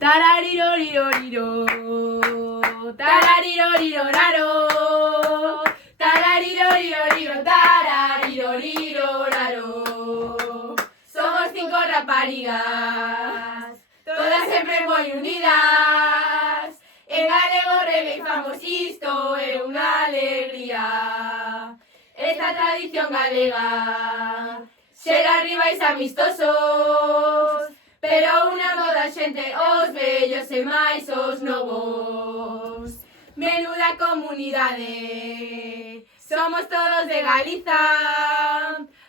Tarariroriroriro, tarariroriroraro, tarariroriroriro, tarariroriroraro. Somos 5 raparigas, todas sempre moi unidas. En galego rebeizamos isto, é unha alegría. Esta tradición galega será rivais amistosos, pero unha toda a xente, os vellos e máis os novos. Menuda comunidade, somos todos de Galiza.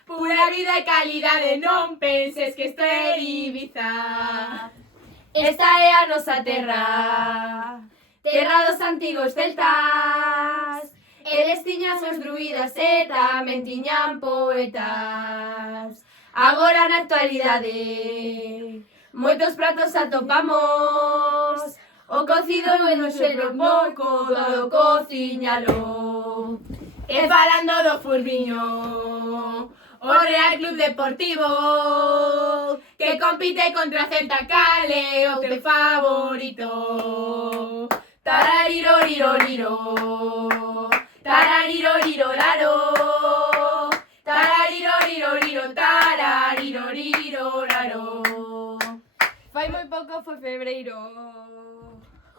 Pura vida e calidade, non penses que isto é Ibiza. Esta é a nosa terra, terra dos antigos celtas. Eles tiñan os druidas e tamén tiñan poetas. Agora na actualidade moitos pratos atopamos, o cocido e non sempre pouco do cociñalo. E falando do furbiño, o Real Club Deportivo que compite contra Celta, cale o teu favorito. Tarariroriroriro, tarariroriroraro, tarariroriroriro, tarariroriroraro. Fai moi pouco foi febreiro,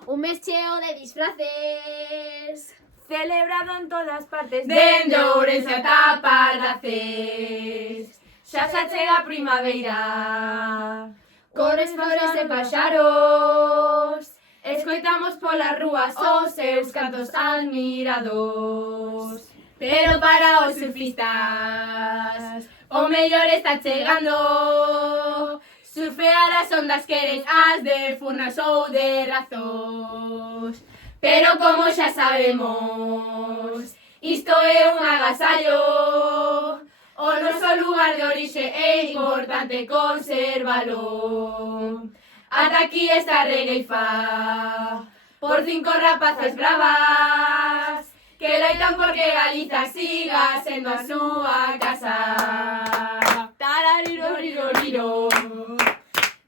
Un mes cheo de disfraces, celebrado en todas partes, dende Ourense ata Pardaces. Xa se chega a primavera, cores, flores e paxaros. escoitamos polas rúas os seus cantos admirados. Pero para os surfistas o mellor está chegando. Surfear as ondas queres, as de Furnas ou de Razos. Pero como xa sabemos, isto é un agasallo. O noso lugar de orixe é importante conservalo. Ata aquí esta regueifa por 5 rapazas bravas que loitan porque Galiza siga sendo a súa casa. Tarariroriroriro,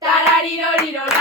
tarariroriroriro.